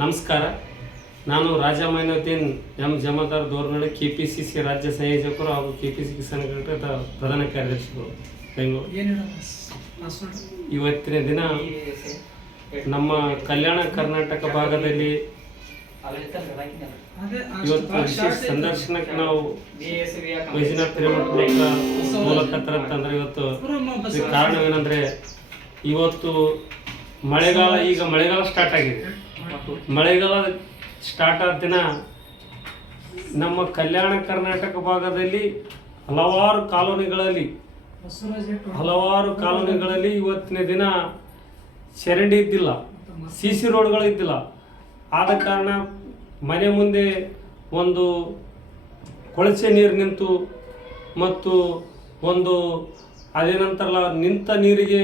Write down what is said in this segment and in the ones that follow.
ನಮಸ್ಕಾರ. ನಾನು Raja Mainuddin M. Jamadar Dornalli K P C C ರಾಜ್ಯ ಸಂಯೋಜಕರು ಹಾಗೂ ಕೆ ಪಿ ಸಿ ಕಿಸಾನ್ ಘಟಕದ ಪ್ರಧಾನ ಕಾರ್ಯದರ್ಶಿಗಳು ಬೆಂಗಳೂರು ಇವತ್ತಿನ ದಿನ ನಮ್ಮ ಕಲ್ಯಾಣ ಕರ್ನಾಟಕ ಭಾಗದಲ್ಲಿ ಇವತ್ತು ವಿಶೇಷ ಸಂದರ್ಶನಕ್ಕೆ ನಾವು ಹಿರೇಮಠ ಮೂಲಕ ತರಂತಂದ್ರೆ ಇವತ್ತು ಕಾರಣವೇನೆಂದ್ರೆ ಇವತ್ತು ಮಳೆಗಾಲ ಈಗ ಮಳೆಗಾಲ ಸ್ಟಾರ್ಟ್ ಆಗಿದೆ. ಮಳೆಗಾಲ ಸ್ಟಾರ್ಟ್ ಆದ ದಿನ ನಮ್ಮ ಕಲ್ಯಾಣ ಕರ್ನಾಟಕ ಭಾಗದಲ್ಲಿ ಹಲವಾರು ಕಾಲೋನಿಗಳಲ್ಲಿ ಹಲವಾರು ಕಾಲೋನಿಗಳಲ್ಲಿ ಇವತ್ತಿನ ದಿನ ಚರಂಡಿ ಇದ್ದಿಲ್ಲ ಸಿ ಸಿ ರೋಡ್ಗಳು ಇದ್ದಿಲ್ಲ. ಆದ ಕಾರಣ ಮನೆ ಮುಂದೆ ಒಂದು ಕೊಳಚೆ ನೀರು ನಿಂತು ಮತ್ತು ಒಂದು ಅದೇನಂತಾರಲ್ಲ, ನಿಂತ ನೀರಿಗೆ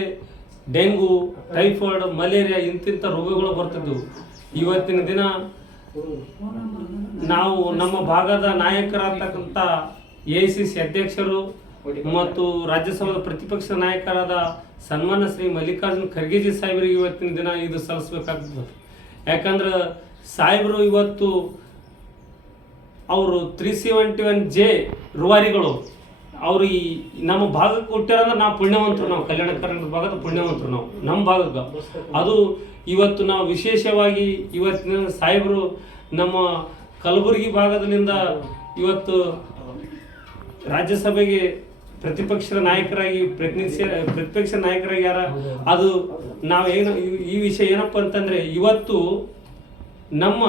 ಡೆಂಗು, ಟೈಫಾಯ್ಡ್, ಮಲೇರಿಯಾ ಇಂತಿಂಥ ರೋಗಗಳು ಬರ್ತಿದ್ವು ಇವತ್ತಿನ ದಿನ ನಾವು ನಮ್ಮ ಭಾಗದ ನಾಯಕರಾಗ್ತಕ್ಕಂಥ ಎ ಸಿ ಸಿ ಅಧ್ಯಕ್ಷರು ಮತ್ತು ರಾಜ್ಯಸಭಾದ ಪ್ರತಿಪಕ್ಷ ನಾಯಕರಾದ ಸನ್ಮಾನ ಶ್ರೀ ಮಲ್ಲಿಕಾರ್ಜುನ್ ಖರ್ಗೆಜಿ ಸಾಹೇಬರಿಗೆ ಇವತ್ತಿನ ದಿನ ಇದು ಸಲ್ಲಿಸ್ಬೇಕಾಗ್ತದೆ. ಯಾಕಂದ್ರೆ ಸಾಹೇಬರು ಇವತ್ತು ಅವರು ತ್ರೀ ಸೆವೆಂಟಿ ಒನ್ ಜೆ ರೂವಾರಿಗಳು. ಅವರು ಈ ನಮ್ಮ ಭಾಗಕ್ಕೆ ಕೊಟ್ಟಿರಂದ್ರೆ ನಾವು ಪುಣ್ಯವಂತರು ನಾವು, ಕಲ್ಯಾಣ ಕರ್ನಾಟಕ ಭಾಗದ ಪುಣ್ಯವಂತರು ನಾವು, ನಮ್ಮ ಭಾಗಕ್ಕೆ. ಅದು ಇವತ್ತು ನಾವು ವಿಶೇಷವಾಗಿ ಇವತ್ತಿನ ಸಾಹೇಬರು ನಮ್ಮ ಕಲಬುರಗಿ ಭಾಗದಿಂದ ಇವತ್ತು ರಾಜ್ಯಸಭೆಗೆ ಪ್ರತಿಪಕ್ಷದ ನಾಯಕರಾಗಿ ಪ್ರತಿನಿಧಿಸಿ ಪ್ರತಿಪಕ್ಷ ನಾಯಕರಾಗಿ ಯಾರ? ಅದು ನಾವು ಏನು, ಈ- ಈ ವಿಷಯ ಏನಪ್ಪ ಅಂತಂದ್ರೆ ಇವತ್ತು ನಮ್ಮ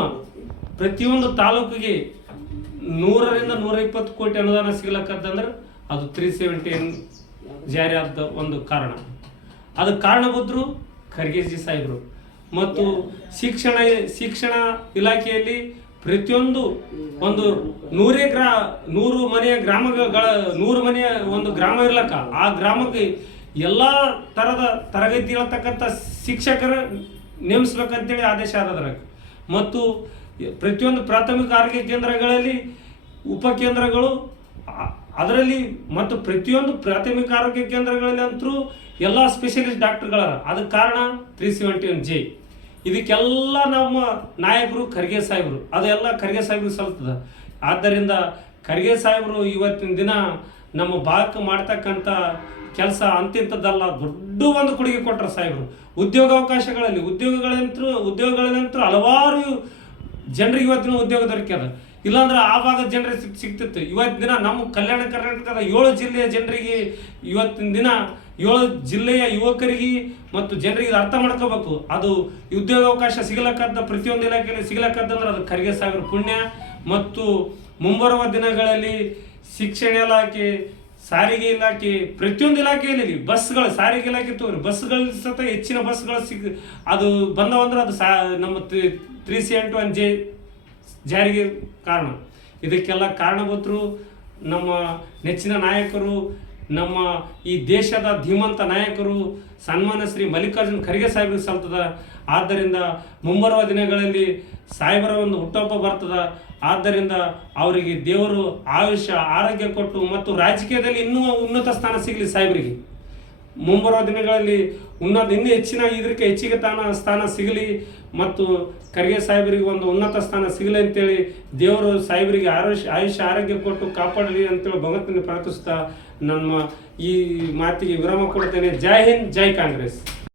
ಪ್ರತಿಯೊಂದು ತಾಲೂಕಿಗೆ ನೂರರಿಂದ ನೂರ ಇಪ್ಪತ್ತು ಕೋಟಿ ಅನುದಾನ ಸಿಗ್ಲಕ್ಕಂತಂದ್ರೆ ಅದು ತ್ರೀ ಸೆವೆಂಟಿ ಜಾರಿ ಆದ ಒಂದು ಕಾರಣ. ಅದಕ್ಕೆ ಖರ್ಗೆ ಖರ್ಗೆಜಿ ಸಾಹೇಬರು. ಮತ್ತು ಶಿಕ್ಷಣ ಶಿಕ್ಷಣ ಇಲಾಖೆಯಲ್ಲಿ ಪ್ರತಿಯೊಂದು ಒಂದು ನೂರೇ ಗ್ರಾ, ನೂರು ಮನೆಯ ಗ್ರಾಮಗಳ, ನೂರು ಮನೆಯ ಒಂದು ಗ್ರಾಮ ಇರ್ಲಕ್ಕ, ಆ ಗ್ರಾಮಕ್ಕೆ ಎಲ್ಲ ಥರದ ತರಗತಿ ಇರತಕ್ಕಂಥ ಶಿಕ್ಷಕರ ನೇಮಿಸ್ಬೇಕಂತೇಳಿ ಆದೇಶ ಆದದ್ರಾಗ ಮತ್ತು ಪ್ರತಿಯೊಂದು ಪ್ರಾಥಮಿಕ ಆರೋಗ್ಯ ಕೇಂದ್ರಗಳಲ್ಲಿ ಉಪಕೇಂದ್ರಗಳು ಅದರಲ್ಲಿ ಮತ್ತು ಪ್ರತಿಯೊಂದು ಪ್ರಾಥಮಿಕ ಆರೋಗ್ಯ ಕೇಂದ್ರಗಳಲ್ಲಿ ಅಂತೂ ಎಲ್ಲ ಸ್ಪೆಷಲಿಸ್ಟ್ ಡಾಕ್ಟರ್ಗಳ ಅದಕ್ಕೆ ಕಾರಣ ತ್ರೀ ಸೆವೆಂಟಿ ಒನ್ ಜೆ ಇದಕ್ಕೆಲ್ಲ ನಮ್ಮ ನಾಯಕರು ಖರ್ಗೆ ಸಾಹೇಬರು. ಅದೆಲ್ಲ ಖರ್ಗೆ ಸಾಹೇಬ್ರಿಗೆ ಸಲ್ತದ ಆದ್ದರಿಂದ ಖರ್ಗೆ ಸಾಹೇಬರು ಇವತ್ತಿನ ದಿನ ನಮ್ಮ ಭಾಗಕ್ಕೆ ಮಾಡ್ತಕ್ಕಂಥ ಕೆಲಸ ಅಂತಿಂಥದ್ದಲ್ಲ, ದೊಡ್ಡ ಒಂದು ಕೊಡುಗೆ ಕೊಟ್ಟರು ಸಾಹೇಬರು. ಉದ್ಯೋಗಾವಕಾಶಗಳಲ್ಲಿ, ಉದ್ಯೋಗಗಳಂತೂ ಉದ್ಯೋಗಗಳಂತೂ ಹಲವಾರು ಜನರಿಗೆ ಇವತ್ತಿನ ಉದ್ಯೋಗ ದೊರಕ್ಯದ. ಇಲ್ಲಾಂದ್ರೆ ಆ ಭಾಗದ ಜನರಿಗೆ ಸಿಕ್ ಸಿಕ್ತಿತ್ತು. ಇವತ್ತಿನ ದಿನ ನಮ್ಮ ಕಲ್ಯಾಣ ಕರ್ನಾಟಕದ ಏಳು ಜಿಲ್ಲೆಯ ಜನರಿಗೆ ಇವತ್ತಿನ ದಿನ ಏಳು ಜಿಲ್ಲೆಯ ಯುವಕರಿಗೆ ಮತ್ತು ಜನರಿಗೆ ಅರ್ಥ ಮಾಡ್ಕೋಬೇಕು. ಅದು ಉದ್ಯೋಗಾವಕಾಶ ಸಿಗಲಕ್ಕಂತ ಪ್ರತಿಯೊಂದು ಇಲಾಖೆಯಲ್ಲಿ ಸಿಗಲಕ್ಕಂತಂದ್ರೆ ಅದು ಖರ್ಗೆ ಸಾಗರ ಪುಣ್ಯ ಮತ್ತು ಮುಂಬರುವ ದಿನಗಳಲ್ಲಿ ಶಿಕ್ಷಣ ಇಲಾಖೆ, ಸಾರಿಗೆ ಇಲಾಖೆ, ಪ್ರತಿಯೊಂದು ಇಲಾಖೆಯಲ್ಲಿ ಬಸ್ಗಳು ಸಾರಿಗೆ ಇಲಾಖೆ ತೋರಿ ಬಸ್ಗಳ ಸತ ಹೆಚ್ಚಿನ ಬಸ್ಗಳು ಸಿಗ ಅದು ಬಂದವಂದ್ರೆ ಅದು ಸಾ ನಮ್ಮ ತ್ರೀ ಸೆವೆಂಟಿ ಒನ್ ಜೆ ಜಾರಿಗೆ ಕಾರಣ. ಇದಕ್ಕೆಲ್ಲ ಕಾರಣಭೂತರು ನಮ್ಮ ನೆಚ್ಚಿನ ನಾಯಕರು, ನಮ್ಮ ಈ ದೇಶದ ಧೀಮಂತ ನಾಯಕರು ಸನ್ಮಾನ ಶ್ರೀ ಮಲ್ಲಿಕಾರ್ಜುನ್ ಖರ್ಗೆ ಸಾಹೇಬ್ರಿಗೆ ಸಲ್ತದ. ಆದ್ದರಿಂದ ಮುಂಬರುವ ದಿನಗಳಲ್ಲಿ ಸಾಹೇಬರ ಒಂದು ಹುಟ್ಟಪ್ಪ ಬರ್ತದ. ಆದ್ದರಿಂದ ಅವರಿಗೆ ದೇವರು ಆಯುಷ್ಯ, ಆರೋಗ್ಯ ಕೊಟ್ಟು ಮತ್ತು ರಾಜಕೀಯದಲ್ಲಿ ಇನ್ನೂ ಉನ್ನತ ಸ್ಥಾನ ಸಿಗಲಿ ಸಾಹೇಬರಿಗೆ. ಮುಂಬರುವ ದಿನಗಳಲ್ಲಿ ಉನ್ನತ, ಇನ್ನೂ ಹೆಚ್ಚಿನ ಇದಕ್ಕೆ ಹೆಚ್ಚಿಗೆ ತಾನ ಸ್ಥಾನ ಸಿಗಲಿ ಮತ್ತು ಖರ್ಗೆ ಸಾಹೇಬರಿಗೆ ಒಂದು ಉನ್ನತ ಸ್ಥಾನ ಸಿಗಲಿ ಅಂತೇಳಿ ದೇವರು ಸಾಹೇಬರಿಗೆ ಆಯುಷ್ಯ ಆಯುಷ್ಯ, ಆರೋಗ್ಯ ಕೊಟ್ಟು ಕಾಪಾಡಲಿ ಅಂತೇಳಿ ಭಗವಂತನ ಪ್ರಾರ್ಥಿಸ್ತಾ ನಮ್ಮ ಈ ಮಾತಿಗೆ ವಿರಾಮ ಕೊಡ್ತೇನೆ. ಜೈ ಹಿಂದ್, ಜೈ ಕಾಂಗ್ರೆಸ್.